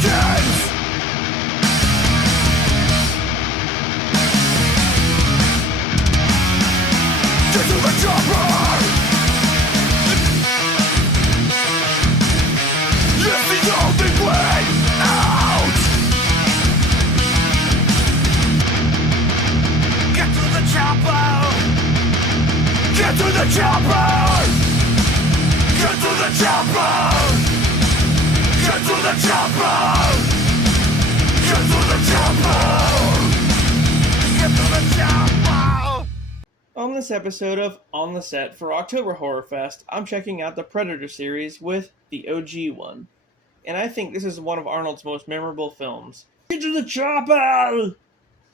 begins. Get to the chopper. It's the only way out. Get to the chopper. Get to the chopper. Get to the chopper. Get to the chopper. Get to the chopper. Get to the chopper. On this episode of On the Set for October Horrorfest, I'm checking out the Predator series with the OG one. And I think this is one of Arnold's most memorable films. Get to the chopper!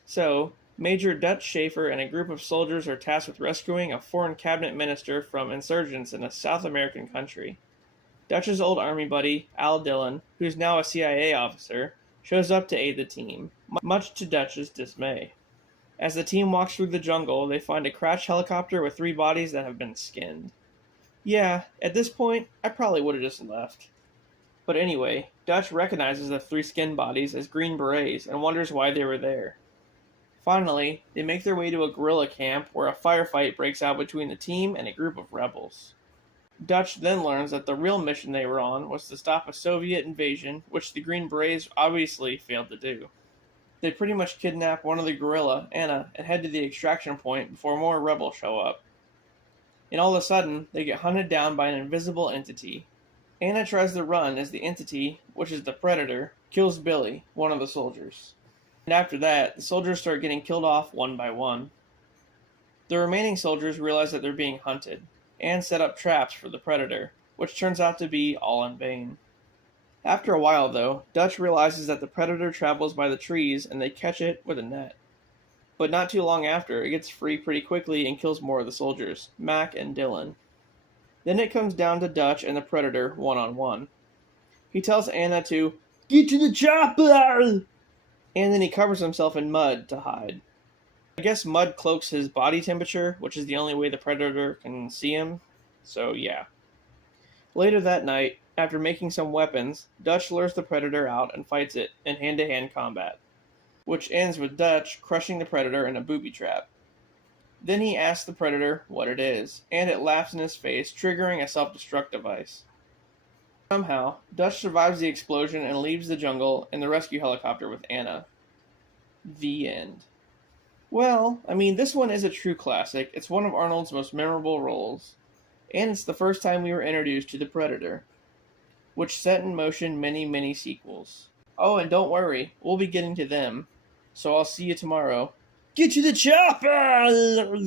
So, Major Dutch Schaefer and a group of soldiers are tasked with rescuing a foreign cabinet minister from insurgents in a South American country. Dutch's old army buddy, Al Dillon, who's now a CIA officer, shows up to aid the team, much to Dutch's dismay. As the team walks through the jungle, they find a crashed helicopter with 3 bodies that have been skinned. Yeah, at this point, I probably would have just left. But anyway, Dutch recognizes the 3 skinned bodies as Green Berets and wonders why they were there. Finally, they make their way to a guerrilla camp where a firefight breaks out between the team and a group of rebels. Dutch then learns that the real mission they were on was to stop a Soviet invasion, which the Green Berets obviously failed to do. They pretty much kidnap one of the guerrilla, Anna, and head to the extraction point before more rebels show up. And all of a sudden, they get hunted down by an invisible entity. Anna tries to run as the entity, which is the Predator, kills Billy, one of the soldiers. And after that, the soldiers start getting killed off one by one. The remaining soldiers realize that they're being hunted, and set up traps for the Predator, which turns out to be all in vain. After a while, though, Dutch realizes that the Predator travels by the trees and they catch it with a net. But not too long after, it gets free pretty quickly and kills more of the soldiers, Mac and Dillon. Then it comes down to Dutch and the Predator one-on-one. He tells Anna to get to the chopper! And then he covers himself in mud to hide. I guess mud cloaks his body temperature, which is the only way the Predator can see him, so yeah. Later that night, after making some weapons, Dutch lures the Predator out and fights it in hand-to-hand combat, which ends with Dutch crushing the Predator in a booby trap. Then he asks the Predator what it is, and it laughs in his face, triggering a self-destruct device. Somehow, Dutch survives the explosion and leaves the jungle in the rescue helicopter with Anna. The end. Well, I mean, this one is a true classic. It's one of Arnold's most memorable roles. And it's the first time we were introduced to the Predator, which set in motion many sequels. Oh, and don't worry, we'll be getting to them. So I'll see you tomorrow. Get to the chopper!